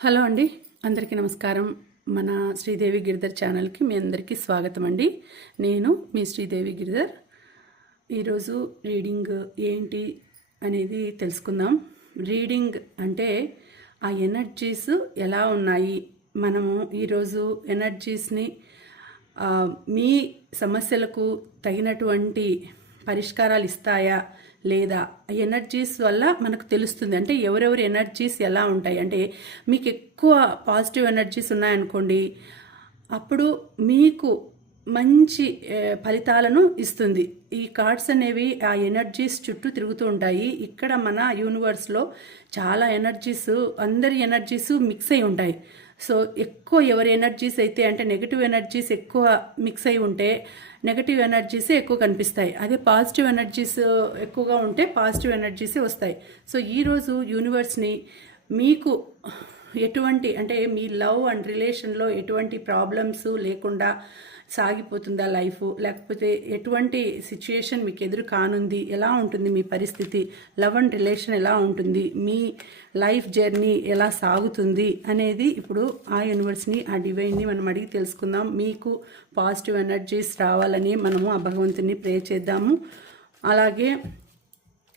Hello అండి. అందరికీ నమస్కారం. మన శ్రీదేవి గిరిధర్ ఛానల్కి మీ అందరికీ స్వాగతం అండి. నేను మీ శ్రీదేవి గిరిధర్. ఈరోజు రీడింగ్ ఏంటి అనేది తెలుసుకుందాం. రీడింగ్ అంటే ఆ ఎనర్జీస్ ఎలా ఉన్నాయి? మనము ఈరోజు ఎనర్జీస్ని మీ సమస్యలకు తగినటువంటి పరిష్కారాలు ఇస్తాయా? లేదా ఎనర్జీస్ వల్ల మనకు తెలుస్తుంది. అంటే ఎవరెవరి ఎనర్జీస్ ఎలా ఉంటాయి? అంటే మీకు ఎక్కువ పాజిటివ్ ఎనర్జీస్ ఉన్నాయనుకోండి అప్పుడు మీకు మంచి ఫలితాలను ఇస్తుంది. ఈ కార్డ్స్ అనేవి ఆ ఎనర్జీస్ చుట్టూ తిరుగుతూ ఉంటాయి. ఇక్కడ మన యూనివర్స్లో చాలా ఎనర్జీస్ అందరి ఎనర్జీస్ మిక్స్ అయి ఉంటాయి. సో ఎక్కువ ఎవరి ఎనర్జీస్ అయితే అంటే నెగిటివ్ ఎనర్జీస్ ఎక్కువ మిక్స్ అయి ఉంటే నెగటివ్ ఎనర్జీసే ఎక్కువ కనిపిస్తాయి. అదే పాజిటివ్ ఎనర్జీస్ ఎక్కువగా ఉంటే పాజిటివ్ ఎనర్జీసే వస్తాయి. సో ఈరోజు యూనివర్స్ని మీకు ఎటువంటి అంటే మీ లవ్ అండ్ రిలేషన్లో ఎటువంటి ప్రాబ్లమ్స్ లేకుండా సాగిపోతుందా లైఫ్? లేకపోతే ఎటువంటి సిచ్యుయేషన్ మీకు ఎదురు కానుంది? ఎలా ఉంటుంది మీ పరిస్థితి? లవ్ అండ్ రిలేషన్ ఎలా ఉంటుంది? మీ లైఫ్ జర్నీ ఎలా సాగుతుంది? అనేది ఇప్పుడు ఆ యూనివర్స్ని ఆ డివైన్ని మనం అడిగి తెలుసుకుందాం. మీకు పాజిటివ్ ఎనర్జీస్ రావాలని మనము ఆ భగవంతుని ప్రే చేద్దాము. అలాగే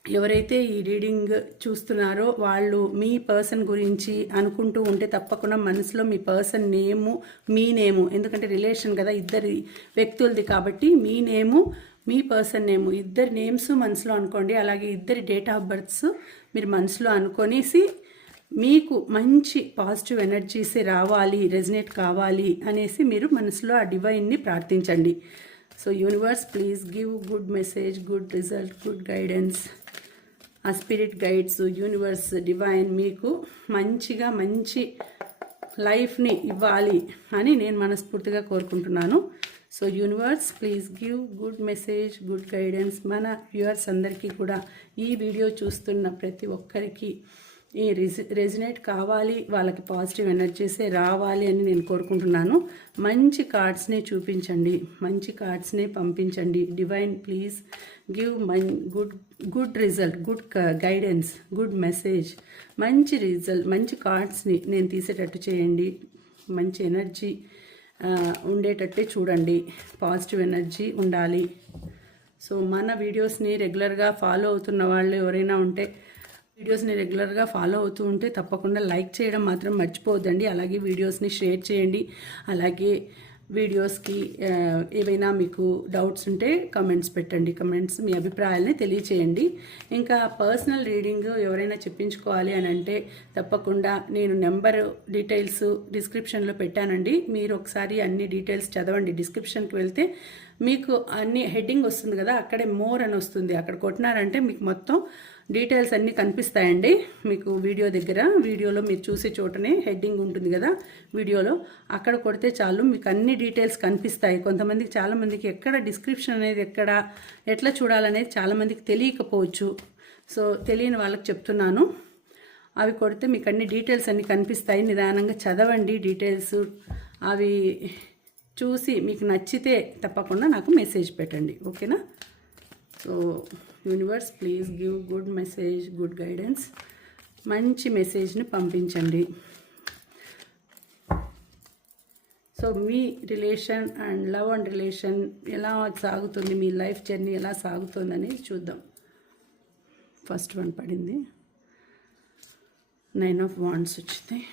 ఎవరైతే ఈ రీడింగ్ చూస్తున్నారో వాళ్ళు మీ పర్సన్ గురించి అనుకుంటూ ఉంటే తప్పకుండా మనసులో మీ పర్సన్ నేము మీ నేము. ఎందుకంటే రిలేషన్ కదా ఇద్దరి వ్యక్తులది కాబట్టి మీ నేము మీ పర్సన్ నేము. ఇద్దరి నేమ్స్ మనసులో అనుకోండి అలాగే ఇద్దరి డేట్ ఆఫ్ బర్త్స్ మీరు మనసులో అనుకొనేసి మీకు మంచి పాజిటివ్ ఎనర్జీసే రావాలి రెజినేట్ కావాలి అనేసి మీరు మనసులో ఆ డివైన్ని ప్రార్థించండి. So universe please give good message good result good guidance. ఆ స్పిరిట్ గైడ్స్ యూనివర్స్ డివైన్ మీకు మంచిగా మంచి లైఫ్ని ఇవ్వాలి అని నేను మనస్ఫూర్తిగా కోరుకుంటున్నాను. So universe please give good message good guidance మన వ్యూవర్స్ అందరికీ కూడా ఈ వీడియో చూస్తున్న ప్రతి ఒక్కరికి. ఈ రెసి రెజినేట్ కావాలి వాళ్ళకి పాజిటివ్ ఎనర్జీసే రావాలి అని నేను కోరుకుంటున్నాను. మంచి కార్డ్స్ని చూపించండి. మంచి కార్డ్స్ని పంపించండి. Divine please give Mann good good result good guidance good message మంచి రిజల్ట్ మంచి కార్డ్స్ని నేను తీసేటట్టు చేయండి. మంచి ఎనర్జీ ఉండేటట్టే చూడండి. పాజిటివ్ ఎనర్జీ ఉండాలి. సో మన వీడియోస్ని రెగ్యులర్గా ఫాలో అవుతున్న వాళ్ళు ఎవరైనా ఉంటే వీడియోస్ని రెగ్యులర్గా ఫాలో అవుతూ ఉంటే తప్పకుండా లైక్ చేయడం మాత్రం మర్చిపోవద్దండి. అలాగే వీడియోస్ని షేర్ చేయండి. అలాగే వీడియోస్కి ఏవైనా మీకు డౌట్స్ ఉంటే కమెంట్స్ పెట్టండి. కమెంట్స్ మీ అభిప్రాయాలని తెలియచేయండి. ఇంకా పర్సనల్ రీడింగ్ ఎవరైనా చెప్పించుకోవాలి అని అంటే తప్పకుండా నేను నెంబర్ డీటెయిల్స్ డిస్క్రిప్షన్లో పెట్టానండి. మీరు ఒకసారి అన్ని డీటెయిల్స్ చదవండి. డిస్క్రిప్షన్కి వెళ్తే మీకు అన్ని హెడ్డింగ్ వస్తుంది కదా అక్కడే మోర్ అని వస్తుంది. అక్కడ కొట్టినారంటే మీకు మొత్తం డీటెయిల్స్ అన్నీ కనిపిస్తాయండి. మీకు వీడియో దగ్గర వీడియోలో మీరు చూసే చోటనే హెడ్డింగ్ ఉంటుంది కదా వీడియోలో. అక్కడ కొడితే చాలు మీకు అన్ని డీటెయిల్స్ కనిపిస్తాయి. కొంతమందికి చాలామందికి ఎక్కడ డిస్క్రిప్షన్ అనేది ఎక్కడ ఎట్లా చూడాలనేది చాలామందికి తెలియకపోవచ్చు. సో తెలియని వాళ్ళకి చెప్తున్నాను. అవి కొడితే మీకు అన్ని డీటెయిల్స్ అన్నీ కనిపిస్తాయి. నిదానంగా చదవండి డీటెయిల్స్. అవి చూసి మీకు నచ్చితే తప్పకుండా నాకు మెసేజ్ పెట్టండి. ఓకేనా? So universe please give good message good guidance. మంచి మెసేజ్ని పంపించండి. So me relation and love and relation ఎలా సాగుతుంది మీ లైఫ్ జర్నీ ఎలా సాగుతుందని చూద్దాం. ఫస్ట్ వన్ పడింది. నైన్ ఆఫ్ వాండ్స్ వచ్చింది.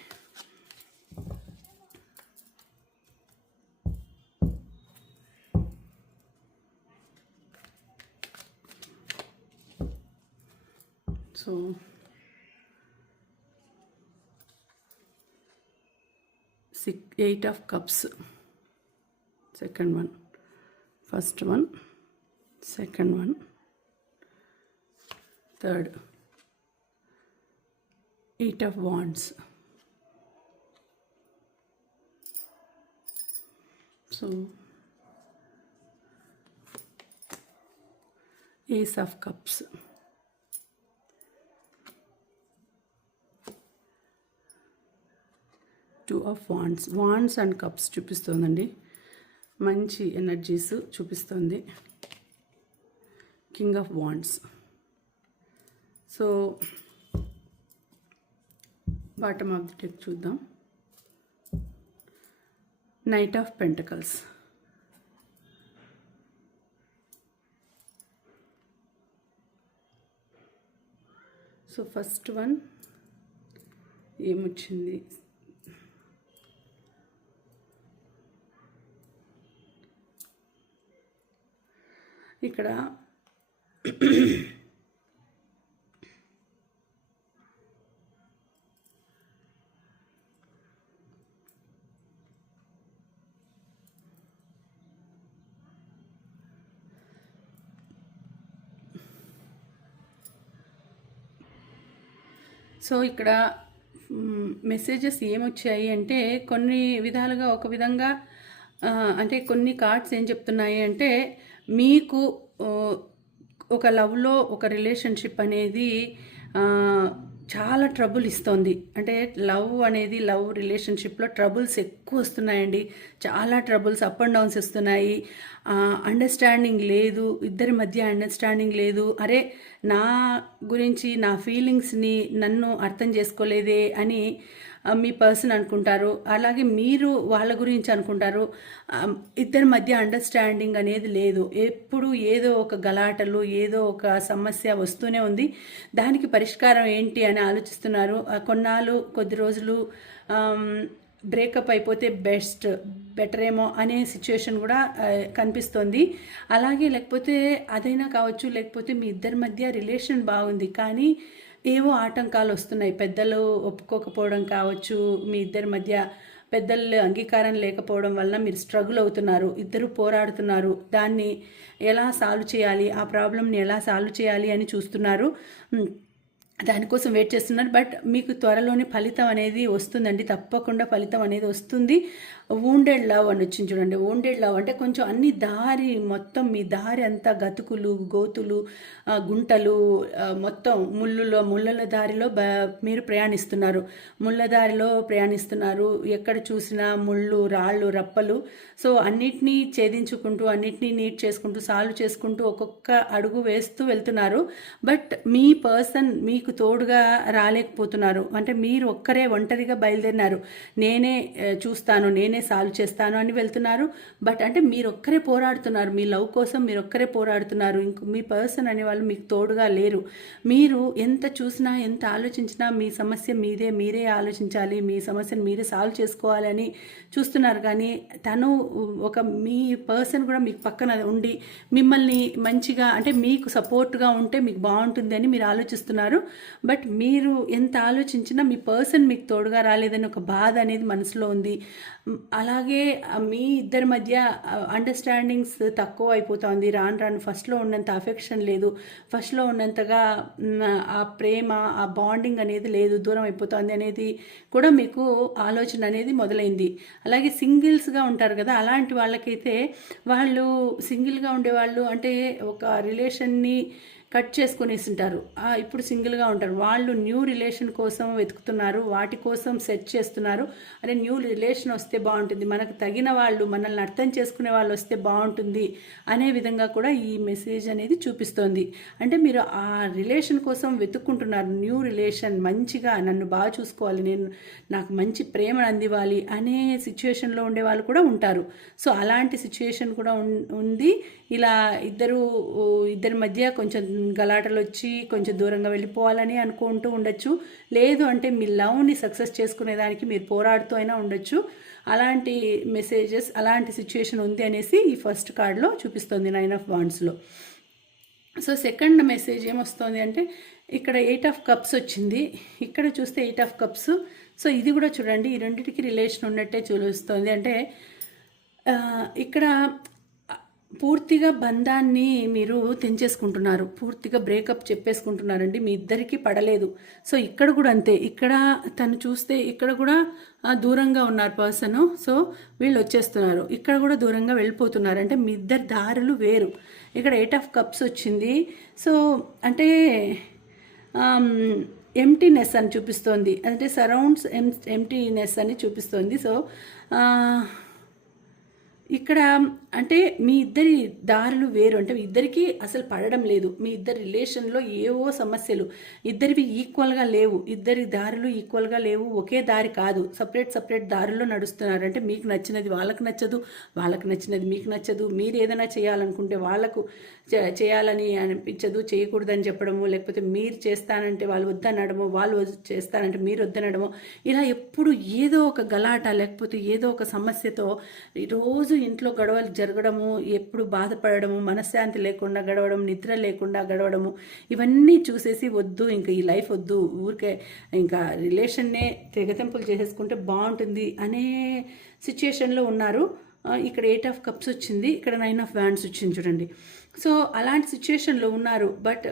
so six, 8 of cups. Second one. First one. Second one. Third. 8 of wands. So ace of cups. Two of wands wands and cups చూపిస్తోందండి. మంచి energies చూపిస్తుంది. King of wands so bottom of the deck చూద్దాం. Knight of pentacles. So first one ఏమొచ్చింది? ఇక్కడ so ఇక్కడ messages ఏమొచ్చాయి అంటే కొన్ని విధాలుగా ఒక విధంగా అంటే కొన్ని కార్డ్స్ ఏం చెప్తున్నాయి అంటే మీకు ఒక లవ్లో ఒక రిలేషన్షిప్ అనేది చాలా ట్రబుల్ ఇస్తోంది. అంటే లవ్ అనేది లవ్ రిలేషన్షిప్లో ట్రబుల్స్ ఎక్కువ వస్తున్నాయండి. చాలా ట్రబుల్స్ అప్ అండ్ డౌన్స్ వస్తున్నాయి. అండర్స్టాండింగ్ లేదు. ఇద్దరి మధ్య అండర్స్టాండింగ్ లేదు. అరే నా గురించి నా ఫీలింగ్స్ని నన్ను అర్థం చేసుకోలేదే అని మీ పర్సన్ అనుకుంటారు. అలాగే మీరు వాళ్ళ గురించి అనుకుంటారు. ఇద్దరి మధ్య అండర్స్టాండింగ్ అనేది లేదు. ఎప్పుడు ఏదో ఒక గలాటలు ఏదో ఒక సమస్య వస్తూనే ఉంది. దానికి పరిష్కారం ఏంటి అని ఆలోచిస్తున్నారు. కొన్నాళ్ళు కొద్ది రోజులు బ్రేకప్ అయిపోతే బెస్ట్ బెటర్ ఏమో అనే సిచ్యువేషన్ కూడా కనిపిస్తోంది. అలాగే లేకపోతే అదైనా కావచ్చు లేకపోతే మీ ఇద్దరి మధ్య రిలేషన్ బాగుంది. కానీ ఏవో ఆటంకాలు వస్తున్నాయి. పెద్దలు ఒప్పుకోకపోవడం కావచ్చు మీ ఇద్దరి మధ్య పెద్దల అంగీకారం లేకపోవడం వల్ల మీరు స్ట్రగుల్ అవుతున్నారు ఇద్దరు పోరాడుతున్నారు. దాన్ని ఎలా సాల్వ్ చేయాలి? ఆ ప్రాబ్లమ్ని ఎలా సాల్వ్ చేయాలి అని చూస్తున్నారు. దానికోసం వెయిట్ చేస్తున్నారు. బట్ మీకు త్వరలోనే ఫలితం అనేది వస్తుందండి. తప్పకుండా ఫలితం అనేది వస్తుంది. వూండెడ్ లవ్ అని వచ్చింది చూడండి. వూండెడ్ లవ్ అంటే కొంచెం అన్ని దారి మొత్తం మీ దారి అంతా గతుకులు గోతులు గుంటలు మొత్తం ముళ్ళులో ముళ్ళల దారిలో బ మీరు ప్రయాణిస్తున్నారు. ముళ్ళ దారిలో ప్రయాణిస్తున్నారు. ఎక్కడ చూసినా ముళ్ళు రాళ్ళు రప్పలు. సో అన్నిటినీ ఛేదించుకుంటూ అన్నిటినీ నీట్ చేసుకుంటూ సాల్వ్ చేసుకుంటూ ఒక్కొక్క అడుగు వేస్తూ వెళ్తున్నారు. బట్ మీ పర్సన్ మీకు తోడుగా రాలేకపోతున్నారు. అంటే మీరు ఒక్కరే ఒంటరిగా బయలుదేరినారు. నేనే చూస్తాను నేనే సాల్వ్ చేస్తాను అని వెళ్తున్నారు. బట్ అంటే మీరు ఒక్కరే పోరాడుతున్నారు. మీ లవ్ కోసం మీరు ఒక్కరే పోరాడుతున్నారు. ఇంక మీ పర్సన్ అనే వాళ్ళు మీకు తోడుగా లేరు. మీరు ఎంత చూసినా ఎంత ఆలోచించినా మీ సమస్య మీదే మీరే ఆలోచించాలి. మీ సమస్యను మీరే సాల్వ్ చేసుకోవాలని చూస్తున్నారు. కానీ తను ఒక మీ పర్సన్ కూడా మీకు పక్కన ఉండి మిమ్మల్ని మంచిగా అంటే మీకు సపోర్ట్గా ఉంటే మీకు బాగుంటుంది అని మీరు ఆలోచిస్తున్నారు. బట్ మీరు ఎంత ఆలోచించినా మీ పర్సన్ మీకు తోడుగా రాలేదని ఒక బాధ అనేది మనసులో ఉంది. అలాగే మీ ఇద్దరి మధ్య అండర్స్టాండింగ్స్ తక్కువ అయిపోతుంది. రాను రాను ఫస్ట్లో ఉన్నంత అఫెక్షన్ లేదు. ఫస్ట్లో ఉన్నంతగా ఆ ప్రేమ ఆ బాండింగ్ అనేది లేదు. దూరం అయిపోతుంది అనేది కూడా మీకు ఆలోచన అనేది మొదలైంది. అలాగే సింగిల్స్గా ఉంటారు కదా అలాంటి వాళ్ళకైతే వాళ్ళు సింగిల్గా ఉండేవాళ్ళు అంటే ఒక రిలేషన్ని కట్ చేసుకునేసి ఉంటారు ఇప్పుడు సింగిల్గా ఉంటారు. వాళ్ళు న్యూ రిలేషన్ కోసం వెతుకుతున్నారు. వాటి కోసం సెట్ చేస్తున్నారు. అరే న్యూ రిలేషన్ వస్తే బాగుంటుంది. మనకు తగిన వాళ్ళు మనల్ని అర్థం చేసుకునే వాళ్ళు వస్తే బాగుంటుంది అనే విధంగా కూడా ఈ మెసేజ్ అనేది చూపిస్తోంది. అంటే మీరు ఆ రిలేషన్ కోసం వెతుక్కుంటున్నారు. న్యూ రిలేషన్ మంచిగా నన్ను బాగా చూసుకోవాలి నేను నాకు మంచి ప్రేమను అందివ్వాలి అనే సిచ్యువేషన్లో ఉండే వాళ్ళు కూడా ఉంటారు. సో అలాంటి సిచ్యువేషన్ కూడా ఉంది. ఇలా ఇద్దరు ఇద్దరి మధ్య కొంచెం గలాటలు వచ్చి కొంచెం దూరంగా వెళ్ళిపోవాలని అనుకుంటూ ఉండొచ్చు. లేదు అంటే మీ లవ్ని సక్సెస్ చేసుకునేదానికి మీరు పోరాడుతూ అయినా ఉండొచ్చు. అలాంటి మెసేజెస్ అలాంటి సిచ్యువేషన్ ఉంది అనేసి ఈ ఫస్ట్ కార్డ్లో చూపిస్తుంది నైన్ ఆఫ్ బాండ్స్లో సో సెకండ్ మెసేజ్ ఏమొస్తుంది అంటే ఇక్కడ ఎయిట్ ఆఫ్ కప్స్ వచ్చింది. ఇక్కడ చూస్తే ఎయిట్ ఆఫ్ కప్స్. సో ఇది కూడా చూడండి ఈ రెండింటికి రిలేషన్ ఉన్నట్టే చూపిస్తుంది. అంటే ఇక్కడ పూర్తిగా బంధాన్ని మీరు తెంచేసుకుంటున్నారు. పూర్తిగా బ్రేకప్ చెప్పేసుకుంటున్నారండి. మీ ఇద్దరికీ పడలేదు. సో ఇక్కడ కూడా అంతే. ఇక్కడ తను చూస్తే ఇక్కడ కూడా దూరంగా ఉన్నారు పర్సన్. సో వీళ్ళు వచ్చేస్తున్నారు. ఇక్కడ కూడా దూరంగా వెళ్ళిపోతున్నారు. అంటే మీ ఇద్దరు దారులు వేరు. ఇక్కడ ఎయిట్ ఆఫ్ కప్స్ వచ్చింది. సో అంటే ఎంటీనెస్ అని చూపిస్తోంది. అంటే సరౌండ్స్ ఎం ఎంటీనెస్ అని చూపిస్తోంది. సో ఇక్కడ అంటే మీ ఇద్దరి దారులు వేరు. అంటే ఇద్దరికీ ఇద్దరికి అసలు పడడం లేదు. మీ ఇద్దరి రిలేషన్లో ఏవో సమస్యలు. ఇద్దరివి ఈక్వల్గా లేవు. ఇద్దరి దారులు ఈక్వల్గా లేవు. ఒకే దారి కాదు. సపరేట్ సపరేట్ దారుల్లో నడుస్తున్నారు. అంటే మీకు నచ్చినది వాళ్ళకి నచ్చదు. వాళ్ళకి నచ్చినది మీకు నచ్చదు. మీరు ఏదైనా చేయాలనుకుంటే వాళ్ళకు చే- చేయాలని అనిపించదు. చేయకూడదని చెప్పడము లేకపోతే మీరు చేస్తానంటే వాళ్ళు వద్దనడము వాళ్ళు చేస్తానంటే మీరు వద్దనడము ఇలా ఎప్పుడు ఏదో ఒక గలాట లేకపోతే ఏదో ఒక సమస్యతో రోజు ఇంట్లో గొడవలు జరగడము ఎప్పుడు బాధపడడము మనశ్శాంతి లేకుండా గడవడం నిద్ర లేకుండా గడవడము ఇవన్నీ చూసేసి వద్దు ఇంకా ఈ లైఫ్ వద్దు ఊరికే ఇంకా రిలేషన్నే తెగతెంపులు చేసేసుకుంటే బాగుంటుంది అనే సిచ్యుయేషన్లో ఉన్నారు. ఇక్కడ ఎయిట్ ఆఫ్ కప్స్ వచ్చింది ఇక్కడ నైన్ ఆఫ్ వ్యాండ్స్ వచ్చింది చూడండి. సో అలాంటి సిచ్యుయేషన్లో ఉన్నారు. బట్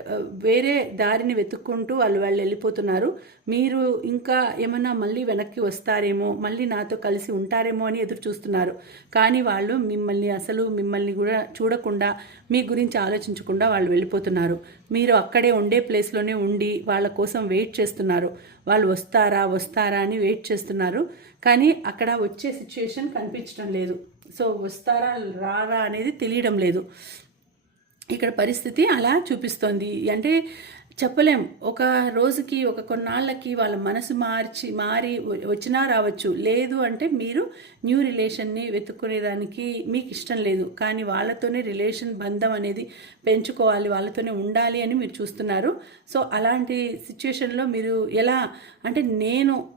వేరే దారిని వెతుక్కుంటూ వాళ్ళు వాళ్ళు వెళ్ళిపోతున్నారు. మీరు ఇంకా ఏమన్నా మళ్ళీ వెనక్కి వస్తారేమో మళ్ళీ నాతో కలిసి ఉంటారేమో అని ఎదురు చూస్తున్నారు. కానీ వాళ్ళు మిమ్మల్ని అసలు మిమ్మల్ని కూడా చూడకుండా మీ గురించి ఆలోచించకుండా వాళ్ళు వెళ్ళిపోతున్నారు. మీరు అక్కడే ఉండే ప్లేస్లోనే ఉండి వాళ్ళ కోసం వెయిట్ చేస్తున్నారు. వాళ్ళు వస్తారా వస్తారా అని వెయిట్ చేస్తున్నారు. కానీ అక్కడ వచ్చే సిచ్యుయేషన్ కనిపించడం లేదు. సో వస్తారా రారా అనేది తెలియడం లేదు. ఇక్కడ పరిస్థితి అలా చూపిస్తోంది. అంటే చెప్పలేం. ఒక రోజుకి ఒక కొన్నాళ్ళకి వాళ్ళ మనసు మార్చి మారి వచ్చినా రావచ్చు. లేదు అంటే మీరు న్యూ రిలేషన్ని వెతుక్కునేదానికి మీకు ఇష్టం లేదు. కానీ వాళ్ళతోనే రిలేషన్ బంధం అనేది పెంచుకోవాలి వాళ్ళతోనే ఉండాలి అని మీరు చూస్తున్నారు. సో అలాంటి సిచ్యుయేషన్లో మీరు ఎలా అంటే నేను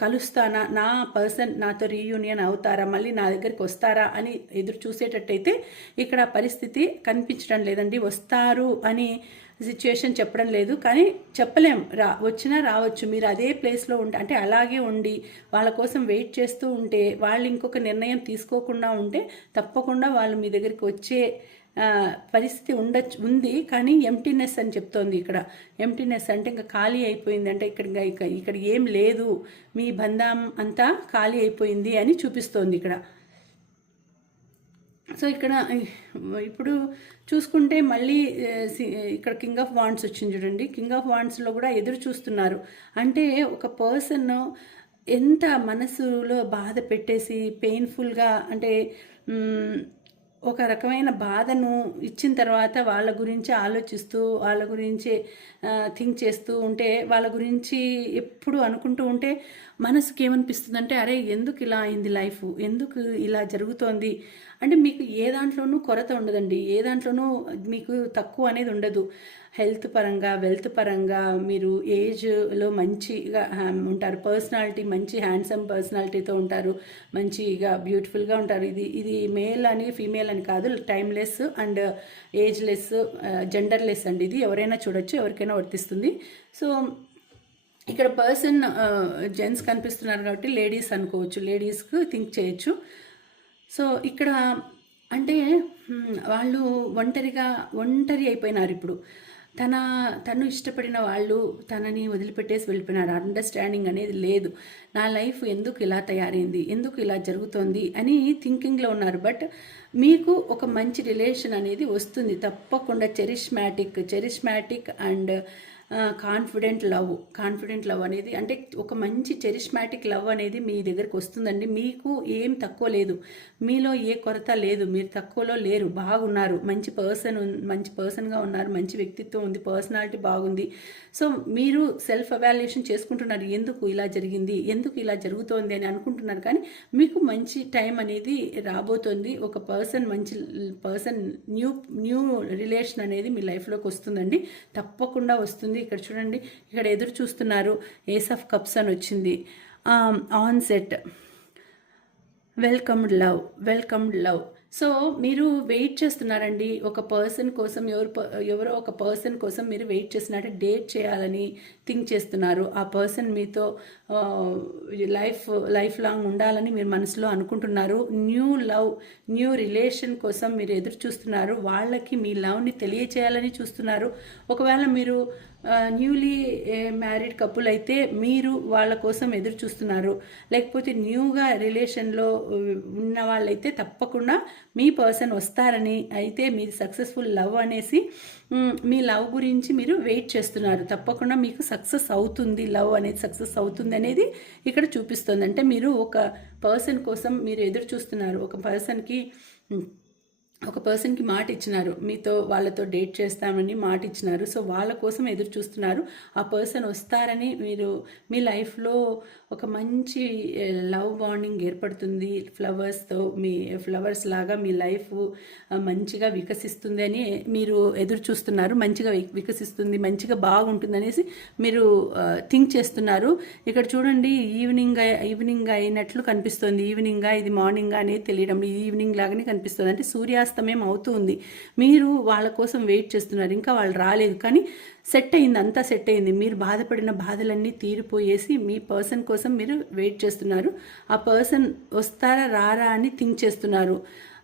కలుస్తానా? నా పర్సన్ నాతో రీయూనియన్ అవుతారా? మళ్ళీ నా దగ్గరికి వస్తారా? అని ఎదురు చూసేటట్టయితే ఇక్కడ పరిస్థితి కనిపించడం లేదండి. వస్తారు అని సిచ్యుయేషన్ చెప్పడం లేదు. కానీ చెప్పలేం. రా వచ్చినా రావచ్చు. మీరు అదే ప్లేస్లో ఉంటే అంటే అలాగే ఉండి వాళ్ళ కోసం వెయిట్ చేస్తూ ఉంటే వాళ్ళు ఇంకొక నిర్ణయం తీసుకోకుండా ఉంటే తప్పకుండా వాళ్ళు మీ దగ్గరికి వచ్చే పరిస్థితి ఉండొచ్చు ఉంది. కానీ ఎంటీనెస్ అని చెప్తోంది ఇక్కడ. ఎంటీనెస్ అంటే ఇంకా ఖాళీ అయిపోయింది. అంటే ఇక్కడ ఇంకా ఇక- ఇక్కడ ఏం లేదు. మీ బంధం అంతా ఖాళీ అయిపోయింది అని చూపిస్తోంది ఇక్కడ. సో ఇక్కడ ఇప్పుడు చూసుకుంటే మళ్ళీ సి- ఇక్కడ కింగ్ ఆఫ్ వాండ్స్ వచ్చింది చూడండి. కింగ్ ఆఫ్ వాండ్స్లో కూడా ఎదురు చూస్తున్నారు. అంటే ఒక పర్సన్ ఎంత మనసులో బాధ పెట్టేసి పెయిన్ఫుల్గా అంటే ఒక రకమైన బాధను ఇచ్చిన తర్వాత వాళ్ళ గురించి ఆలోచిస్తూ వాళ్ళ గురించి థింక్ చేస్తూ ఉంటే వాళ్ళ గురించి ఎప్పుడు అనుకుంటూ ఉంటే మనసుకి ఏమనిపిస్తుంది అంటే అరే ఎందుకు ఇలా అయింది లైఫ్? ఎందుకు ఇలా జరుగుతోంది? అంటే మీకు ఏ దాంట్లోనూ కొరత ఉండదండి. ఏ దాంట్లోనూ మీకు తక్కువ అనేది ఉండదు. హెల్త్ పరంగా వెల్త్ పరంగా మీరు ఏజ్లో మంచిగా ఉంటారు. పర్సనాలిటీ మంచి హ్యాండ్సమ్ పర్సనాలిటీతో ఉంటారు. మంచిగా బ్యూటిఫుల్గా ఉంటారు. ఇది ఇది మేల్ అని ఫీమేల్ అని కాదు. టైమ్లెస్ అండ్ ఏజ్లెస్ జెండర్లెస్ అండి ఇది. ఎవరైనా చూడొచ్చు ఎవరికైనా వర్తిస్తుంది. సో ఇక్కడ పర్సన్ జెంట్స్ కనిపిస్తున్నారు కాబట్టి లేడీస్ అనుకోవచ్చు లేడీస్కి థింక్ చేయొచ్చు. సో ఇక్కడ అంటే వాళ్ళు ఒంటరిగా ఒంటరి అయిపోయినారు ఇప్పుడు. తన తను ఇష్టపడిన వాళ్ళు తనని వదిలిపెట్టేసి వెళ్ళిపోయినారు. అండర్స్టాండింగ్ అనేది లేదు. నా లైఫ్ ఎందుకు ఇలా తయారైంది? ఎందుకు ఇలా జరుగుతోంది? అని థింకింగ్లో ఉన్నారు. బట్ మీకు ఒక మంచి రిలేషన్ అనేది వస్తుంది. తప్పకుండా charismatic charismatic and confident love confident love అనేది అంటే ఒక మంచి చెరిష్మాటిక్ లవ్ అనేది మీ దగ్గరికి వస్తుందండి. మీకు ఏం తక్కువ లేదు. మీలో ఏ కొరత లేదు. మీరు తక్కువలో లేరు. బాగున్నారు. మంచి పర్సన్ మంచి పర్సన్గా ఉన్నారు. మంచి వ్యక్తిత్వం ఉంది. పర్సనాలిటీ బాగుంది. సో మీరు సెల్ఫ్ అవాల్యుయేషన్ చేసుకుంటున్నారు. ఎందుకు ఇలా జరిగింది? ఎందుకు ఇలా జరుగుతోంది అని అనుకుంటున్నారు. కానీ మీకు మంచి టైం అనేది రాబోతోంది. ఒక పర్సన్ మంచి పర్సన్ న్యూ న్యూ రిలేషన్ అనేది మీ లైఫ్లోకి వస్తుందండి. తప్పకుండా వస్తుంది. ఇక్కడ చూడండి ఇక్కడ ఎదురు చూస్తున్నారు ఏస్ ఆఫ్ కప్స్ అని వచ్చింది. On set welcomed love welcomed love. So మీరు వెయిట్ చేస్తున్నారండి. ఒక పర్సన్ కోసం ఎవరు ఎవరో ఒక పర్సన్ కోసం మీరు వెయిట్ చేస్తున్నారంటే డేట్ చేయాలని థింక్ చేస్తున్నారు. ఆ పర్సన్ మీతో లైఫ్ లైఫ్ లాంగ్ ఉండాలని మీరు మనసులో అనుకుంటున్నారు. న్యూ లవ్ న్యూ రిలేషన్ కోసం మీరు ఎదురు చూస్తున్నారు. వాళ్ళకి మీ లవ్ని తెలియచేయాలని చూస్తున్నారు. ఒకవేళ మీరు న్యూలీ మ్యారీడ్ కపుల్ అయితే మీరు వాళ్ళ కోసం ఎదురు చూస్తున్నారు. లేకపోతే న్యూగా రిలేషన్లో ఉన్న వాళ్ళైతే తప్పకుండా మీ పర్సన్ వస్తారని అయితే మీరు సక్సెస్ఫుల్ లవ్ అనేసి మీ లవ్ గురించి మీరు వెయిట్ చేస్తున్నారు. తప్పకుండా మీకు సక్సెస్ అవుతుంది. లవ్ అనేది సక్సెస్ అవుతుంది అనేది ఇక్కడ చూపిస్తుంది. అంటే మీరు ఒక పర్సన్ కోసం మీరు ఎదురు చూస్తున్నారు. ఒక పర్సన్కి ఒక పర్సన్కి మాట ఇచ్చినారు మీతో వాళ్ళతో డేట్ చేస్తామని మాట ఇచ్చినారు సో వాళ్ళ కోసం ఎదురు చూస్తున్నారు. ఆ పర్సన్ వస్తారని మీరు మీ లైఫ్లో ఒక మంచి లవ్ బాండింగ్ ఏర్పడుతుంది. ఫ్లవర్స్తో మీ ఫ్లవర్స్ లాగా మీ లైఫ్ మంచిగా వికసిస్తుంది అని మీరు ఎదురు చూస్తున్నారు. మంచిగా వి- వికసిస్తుంది మంచిగా బాగుంటుంది అనేసి మీరు థింక్ చేస్తున్నారు. ఇక్కడ చూడండి ఈవినింగ్ ఈవినింగ్ అయినట్లు కనిపిస్తుంది. ఈవినింగ్ ఇది మార్నింగ్ అనేది తెలియడం ఈవినింగ్ లాగానే కనిపిస్తుంది. అంటే సూర్యాస్తమయం అవుతుంది. మీరు వాళ్ళ కోసం వెయిట్ చేస్తున్నారు. ఇంకా వాళ్ళు రాలేదు. కానీ సెట్ అయింది. అంతా సెట్ అయింది. మీరు బాధపడిన బాధలన్నీ తీరిపోయేసి మీ పర్సన్ కోసం మీరు వెయిట్ చేస్తున్నారు. ఆ పర్సన్ వస్తారా రారా అని థింక్ చేస్తున్నారు.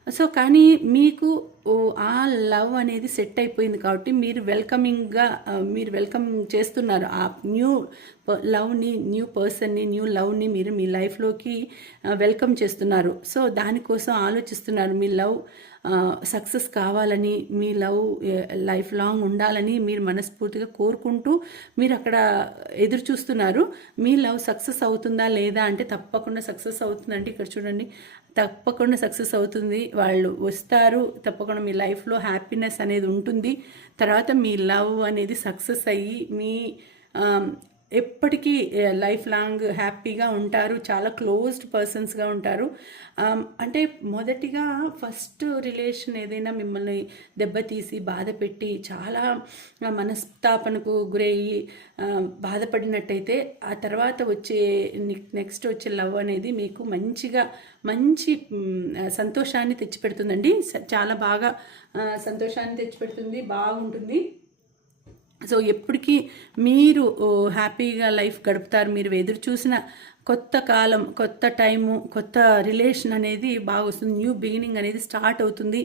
సో కానీ మీకు ఓ, ఆ లవ్ అనేది సెట్ అయిపోయింది కాబట్టి మీరు వెల్కమింగ్గా మీరు వెల్కమ్ చేస్తున్నారు. ఆ న్యూ ప- లవ్ని న్యూ పర్సన్ని న్యూ లవ్ని మీరు మీ లైఫ్లోకి వెల్కమ్ చేస్తున్నారు. సో దానికోసం ఆలోచిస్తున్నారు. మీ లవ్ సక్సెస్ కావాలని మీ లవ్ లైఫ్ లాంగ్ ఉండాలని మీరు మనస్ఫూర్తిగా కోరుకుంటూ మీరు అక్కడ ఎదురు చూస్తున్నారు. మీ లవ్ సక్సెస్ అవుతుందా లేదా అంటే తప్పకుండా సక్సెస్ అవుతుందంటే ఇక్కడ చూడండి తప్పకుండా సక్సెస్ అవుతుంది. వాళ్ళు వస్తారు తప్పకుండా మీ లైఫ్లో హ్యాపీనెస్ అనేది ఉంటుంది. తర్వాత మీ లవ్ అనేది సక్సెస్ అయ్యి మీ ఎప్పటికీ లైఫ్ లాంగ్ హ్యాపీగా ఉంటారు. చాలా క్లోజ్డ్ పర్సన్స్గా ఉంటారు. అంటే మొదటిగా ఫస్ట్ రిలేషన్ ఏదైనా మిమ్మల్ని దెబ్బతీసి బాధ పెట్టి చాలా మనస్తాపనకు గురయ్యి బాధపడినట్టయితే ఆ తర్వాత వచ్చే నెక్స్ట్ వచ్చే లవ్ అనేది మీకు మంచిగా మంచి సంతోషాన్ని తెచ్చిపెడుతుందండి. చాలా బాగా సంతోషాన్ని తెచ్చిపెడుతుంది బాగుంటుంది. సో ఎప్పటికీ మీరు హ్యాపీగా లైఫ్ గడుపుతారు. మీరు ఎదురు చూసిన కొత్త కాలం కొత్త టైము కొత్త రిలేషన్ అనేది బాగా వస్తుంది న్యూ బిగినింగ్ అనేది స్టార్ట్ అవుతుంది.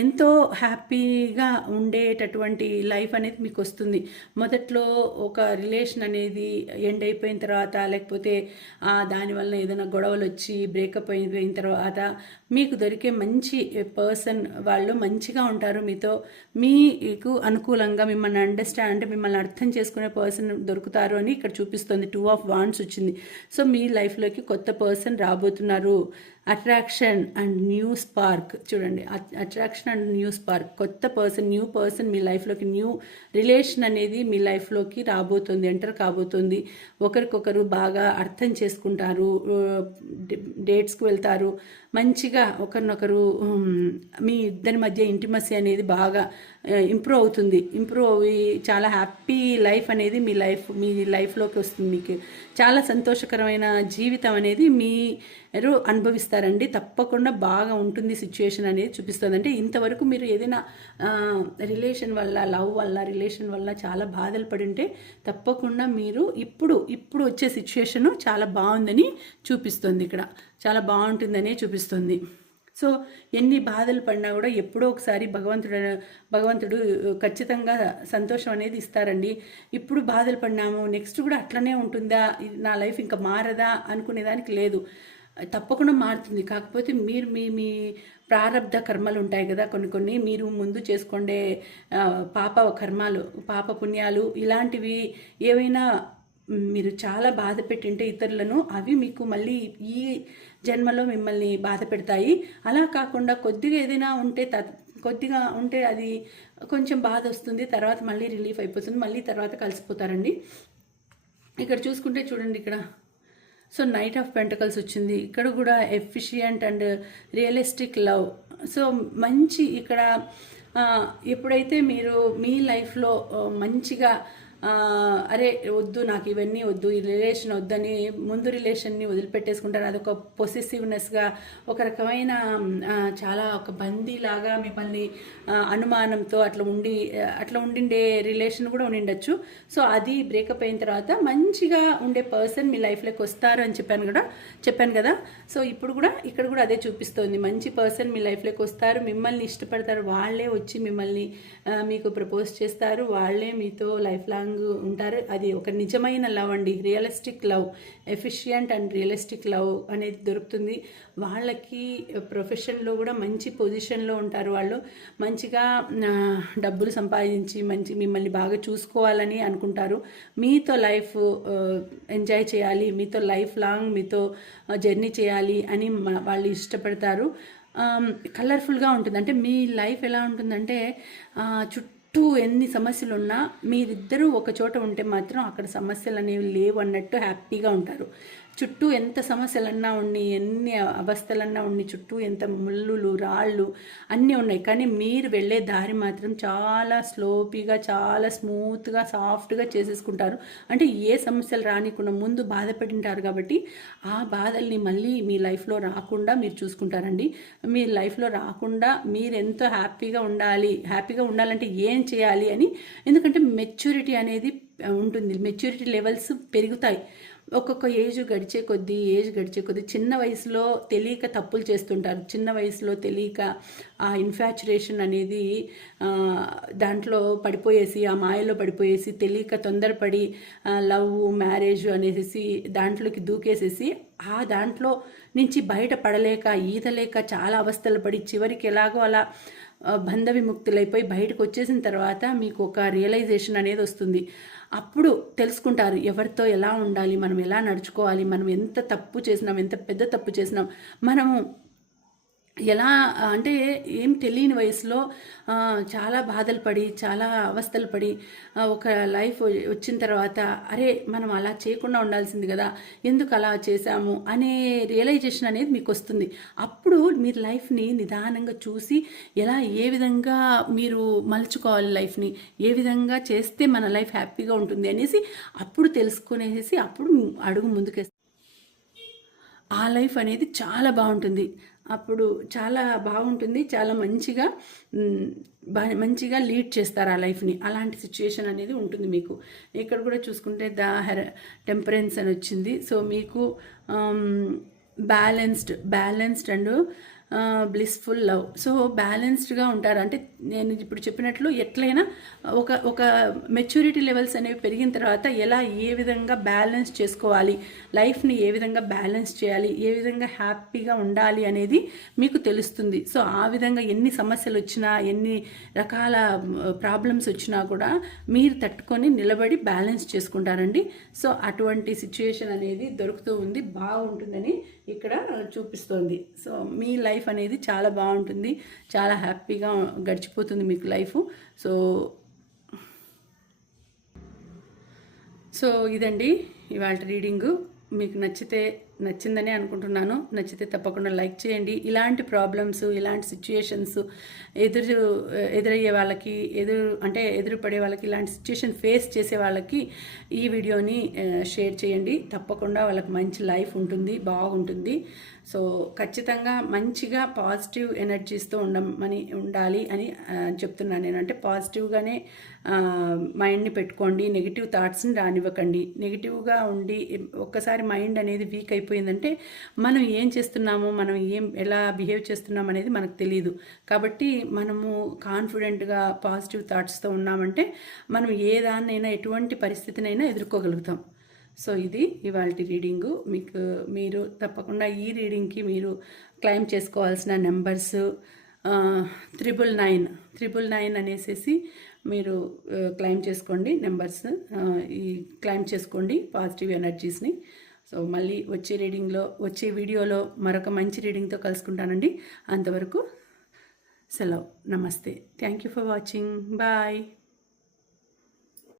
ఎంతో హ్యాపీగా ఉండేటటువంటి లైఫ్ అనేది మీకు వస్తుంది మొదట్లో ఒక రిలేషన్ అనేది ఎండ్ అయిపోయిన తర్వాత లేకపోతే దానివల్ల ఏదైనా గొడవలు వచ్చి బ్రేకప్ అయిపోయిన తర్వాత మీకు దొరికే మంచి పర్సన్ వాళ్ళు మంచిగా ఉంటారు. మీతో మీకు అనుకూలంగా మిమ్మల్ని అండర్స్టాండ్ అంటే మిమ్మల్ని అర్థం చేసుకునే పర్సన్ దొరుకుతారు అని ఇక్కడ చూపిస్తుంది. టూ ఆఫ్ వాండ్స్ వచ్చింది. సో మీ లైఫ్లోకి కొత్త పర్సన్ రాబోతున్నారు. అట్రాక్షన్ అండ్ న్యూ స్పార్క్ చూడండి అట్రాక్షన్ అండ్ న్యూ స్పార్క్ కొత్త పర్సన్ న్యూ పర్సన్ మీ లైఫ్లోకి న్యూ రిలేషన్ అనేది మీ లైఫ్లోకి రాబోతుంది ఎంటర్ కాబోతుంది. ఒకరికొకరు బాగా అర్థం చేసుకుంటారు డేట్స్కి వెళ్తారు. మంచిగా ఒకరినొకరు మీ ఇద్దరి మధ్య ఇంటిమసీ అనేది బాగా ఇంప్రూవ్ అవుతుంది. ఇంప్రూవ్ అయ్యి చాలా హ్యాపీ లైఫ్ అనేది మీ లైఫ్ మీ లైఫ్లోకి వస్తుంది మీకు. చాలా సంతోషకరమైన జీవితం అనేది మీరు అనుభవిస్తారు. అనుభవిస్తారండి తప్పకుండా బాగా ఉంటుంది సిచ్యుయేషన్ అనేది చూపిస్తుంది. అంటే ఇంతవరకు మీరు ఏదైనా రిలేషన్ వల్ల లవ్ వల్ల రిలేషన్ వల్ల చాలా బాధలు పడి ఉంటే తప్పకుండా మీరు ఇప్పుడు ఇప్పుడు వచ్చే సిచ్యుయేషన్ చాలా బాగుందని చూపిస్తుంది ఇక్కడ. చాలా బాగుంటుందనే చూపిస్తుంది. సో ఎన్ని బాధలు పడినా కూడా ఎప్పుడో ఒకసారి భగవంతుడు భగవంతుడు ఖచ్చితంగా సంతోషం అనేది ఇస్తారండి. ఇప్పుడు బాధలు పడినాము నెక్స్ట్ కూడా అట్లనే ఉంటుందా? ఇది నా లైఫ్ ఇంకా మారదా? అనుకునేదానికి లేదు. తప్పకుండా మారుతుంది. కాకపోతే మీరు మీ మీ ప్రారంధ కర్మలు ఉంటాయి కదా కొన్ని కొన్ని మీరు ముందు చేసుకుండే పాప కర్మాలు పాప పుణ్యాలు ఇలాంటివి ఏవైనా మీరు చాలా బాధ పెట్టింటే ఇతరులను అవి మీకు మళ్ళీ ఈ జన్మలో మిమ్మల్ని బాధ పెడతాయి. అలా కాకుండా కొద్దిగా ఏదైనా ఉంటే త కొద్దిగా ఉంటే అది కొంచెం బాధ వస్తుంది తర్వాత మళ్ళీ రిలీఫ్ అయిపోతుంది మళ్ళీ తర్వాత కలిసిపోతారండి. ఇక్కడ చూసుకుంటే చూడండి ఇక్కడ. సో నైట్ ఆఫ్ పెంటకల్స్ వచ్చింది. ఇక్కడ కూడా efficient and realistic love. So మంచి ఇక్కడ ఎప్పుడైతే మీరు మీ లైఫ్లో మంచిగా అరే వద్దు నాకు ఇవన్నీ వద్దు ఈ రిలేషన్ వద్దని ముందు రిలేషన్ని వదిలిపెట్టేసుకుంటారు. అదొక పొసెసివ్నెస్గా ఒక రకమైన చాలా ఒక బందీలాగా మిమ్మల్ని అనుమానంతో అట్లా ఉండి అట్లా ఉండిండే రిలేషన్ కూడా ఉండిండొచ్చు. సో అది బ్రేకప్ అయిన తర్వాత మంచిగా ఉండే పర్సన్ మీ లైఫ్లోకి వస్తారు అని చెప్పాను కూడా చెప్పాను కదా. సో ఇప్పుడు కూడా ఇక్కడ కూడా అదే చూపిస్తోంది. మంచి పర్సన్ మీ లైఫ్లోకి వస్తారు మిమ్మల్ని ఇష్టపడతారు. వాళ్ళే వచ్చి మిమ్మల్ని మీకు ప్రపోజ్ చేస్తారు. వాళ్ళే మీతో లైఫ్ లాంగ్ ఉంటారు. అది ఒక నిజమైన లవ్ అండి. Realistic love efficient and realistic love అనేది దొరుకుతుంది. వాళ్ళకి ప్రొఫెషన్లో కూడా మంచి పొజిషన్లో ఉంటారు వాళ్ళు. మంచిగా డబ్బులు సంపాదించి మంచి మిమ్మల్ని బాగా చూసుకోవాలని అనుకుంటారు. మీతో లైఫ్ ఎంజాయ్ చేయాలి. మీతో లైఫ్ లాంగ్ మీతో జర్నీ చేయాలి అని వాళ్ళు ఇష్టపడతారు. కలర్ఫుల్గా ఉంటుంది. అంటే మీ లైఫ్ ఎలా ఉంటుందంటే చుట్టూ చుట్టూ ఎన్ని సమస్యలు ఉన్నా మీరిద్దరూ ఒక చోట ఉంటే మాత్రం అక్కడ సమస్యలు అనేవి లేవు అన్నట్టు హ్యాపీగా ఉంటారు. చుట్టూ ఎంత సమస్యలన్నా ఉన్ని ఎన్ని అవస్థలన్నా ఉన్ని చుట్టూ ఎంత ముళ్ళులు రాళ్ళు అన్నీ ఉన్నాయి. కానీ మీరు వెళ్ళే దారి మాత్రం చాలా స్లోపీగా చాలా స్మూత్గా సాఫ్ట్గా చేసేసుకుంటారు. అంటే ఏ సమస్యలు రానికుండా ముందు బాధపడింటారు కాబట్టి ఆ బాధల్ని మళ్ళీ మీ లైఫ్లో రాకుండా మీరు చూసుకుంటారండి. మీ లైఫ్లో రాకుండా మీరు ఎంతో హ్యాపీగా ఉండాలి హ్యాపీగా ఉండాలంటే ఏం చేయాలి అని ఎందుకంటే మెచ్యూరిటీ అనేది ఉంటుంది. మెచ్యూరిటీ లెవెల్స్ పెరుగుతాయి. ఒక్కొక్క ఏజ్ గడిచే కొద్దీ ఏజ్ గడిచే కొద్దీ చిన్న వయసులో తెలియక తప్పులు చేస్తుంటారు. చిన్న వయసులో తెలియక ఆ ఇన్ఫాచురేషన్ అనేది దాంట్లో పడిపోయేసి ఆ మాయలో పడిపోయేసి తెలియక తొందరపడి లవ్ మ్యారేజ్ అనేసి దాంట్లోకి దూకేసేసి ఆ దాంట్లో నుంచి బయట పడలేక ఈదలేక చాలా అవస్థలు పడి చివరికి ఎలాగో అలా బంధ విముక్తులైపోయి బయటకు వచ్చేసిన తర్వాత మీకు ఒక రియలైజేషన్ అనేది వస్తుంది. అప్పుడు తెలుసుకుంటారు ఎవరితో ఎలా ఉండాలి మనం ఎలా నడుచుకోవాలి మనం ఎంత తప్పు చేసినాం ఎంత పెద్ద తప్పు చేసినాం. మనము ఎలా అంటే ఏం తెలియని వయసులో చాలా బాధలు పడి చాలా అవస్థలు పడి ఒక లైఫ్ వచ్చిన తర్వాత అరే మనం అలా చేయకుండా ఉండాల్సింది కదా ఎందుకు అలా చేశాము అనే రియలైజేషన్ అనేది మీకు వస్తుంది. అప్పుడు మీరు లైఫ్ని నిదానంగా చూసి ఎలా ఏ విధంగా మీరు మలుచుకోవాలి లైఫ్ని ఏ విధంగా చేస్తే మన లైఫ్ హ్యాపీగా ఉంటుంది అనేసి అప్పుడు తెలుసుకునేసి అప్పుడు అడుగు ముందుకేస్తాం. ఆ లైఫ్ అనేది చాలా బాగుంటుంది. అప్పుడు చాలా బాగుంటుంది చాలా మంచిగా మంచిగా లీడ్ చేస్తారు ఆ లైఫ్ని. అలాంటి సిచ్యుయేషన్ అనేది ఉంటుంది మీకు. ఇక్కడ కూడా చూసుకుంటే ద హెర టెంపరెన్స్ అని వచ్చింది. సో మీకు balanced balanced and blissful love so బ్యాలెన్స్డ్గా ఉంటారు. అంటే నేను ఇప్పుడు చెప్పినట్లు ఎట్లయినా ఒక ఒక మెచ్యూరిటీ లెవెల్స్ అనేవి పెరిగిన తర్వాత ఎలా ఏ విధంగా బ్యాలెన్స్ చేసుకోవాలి లైఫ్ని ఏ విధంగా బ్యాలెన్స్ చేయాలి ఏ విధంగా హ్యాపీగా ఉండాలి అనేది మీకు తెలుస్తుంది. సో ఆ విధంగా ఎన్ని సమస్యలు వచ్చినా ఎన్ని రకాల ప్రాబ్లమ్స్ వచ్చినా కూడా మీరు తట్టుకొని నిలబడి బ్యాలెన్స్ చేసుకుంటారండి. సో అటువంటి సిచ్యుయేషన్ అనేది దొరుకుతూ ఉంది బాగుంటుందని ఇక్కడ చూపిస్తోంది. సో మీ లైఫ్ లైఫ్ అనేది చాలా బాగుంటుంది. చాలా హ్యాపీగా గడిచిపోతుంది మీకు లైఫ్. సో సో ఇదండి ఇవాళ రీడింగు. మీకు నచ్చితే నచ్చిందని అనుకుంటున్నాను. నచ్చితే తప్పకుండా లైక్ చేయండి. ఇలాంటి ప్రాబ్లమ్స్ ఇలాంటి సిచ్యుయేషన్స్ ఎదురు ఎదురయ్యే వాళ్ళకి ఎదురు అంటే ఎదురుపడే వాళ్ళకి ఇలాంటి సిచ్యుయేషన్ ఫేస్ చేసే వాళ్ళకి ఈ వీడియోని షేర్ చేయండి. తప్పకుండా వాళ్ళకి మంచి లైఫ్ ఉంటుంది బాగుంటుంది. సో ఖచ్చితంగా మంచిగా పాజిటివ్ ఎనర్జీస్తో ఉండమని ఉండాలి అని చెప్తున్నాను నేను. అంటే పాజిటివ్గానే మైండ్ని పెట్టుకోండి. నెగిటివ్ థాట్స్ని రానివ్వకండి. నెగిటివ్గా ఉండి ఒక్కసారి మైండ్ అనేది వీక్ అయిపోయిందంటే మనం ఏం చేస్తున్నాము మనం ఏం ఎలా బిహేవ్ చేస్తున్నాం అనేది మనకు తెలియదు కాబట్టి మనము కాన్ఫిడెంట్గా పాజిటివ్ థాట్స్తో ఉన్నామంటే మనం ఏ దాన్నైనా ఎటువంటి పరిస్థితినైనా ఎదుర్కోగలుగుతాం. సో ఇది ఇవాళ రీడింగు మీకు మీరు తప్పకుండా ఈ రీడింగ్కి మీరు క్లైమ్ చేసుకోవాల్సిన numbers triple nine triple nine అనేసేసి మీరు క్లైమ్ చేసుకోండి నెంబర్స్ ఈ క్లైమ్ చేసుకోండి పాజిటివ్ ఎనర్జీస్ని సో మళ్ళీ వచ్చే రీడింగ్లో వచ్చే వీడియోలో మరొక మంచి రీడింగ్తో కలుసుకుంటానండి. అంతవరకు Hello. Namaste. Thank you for watching. Bye.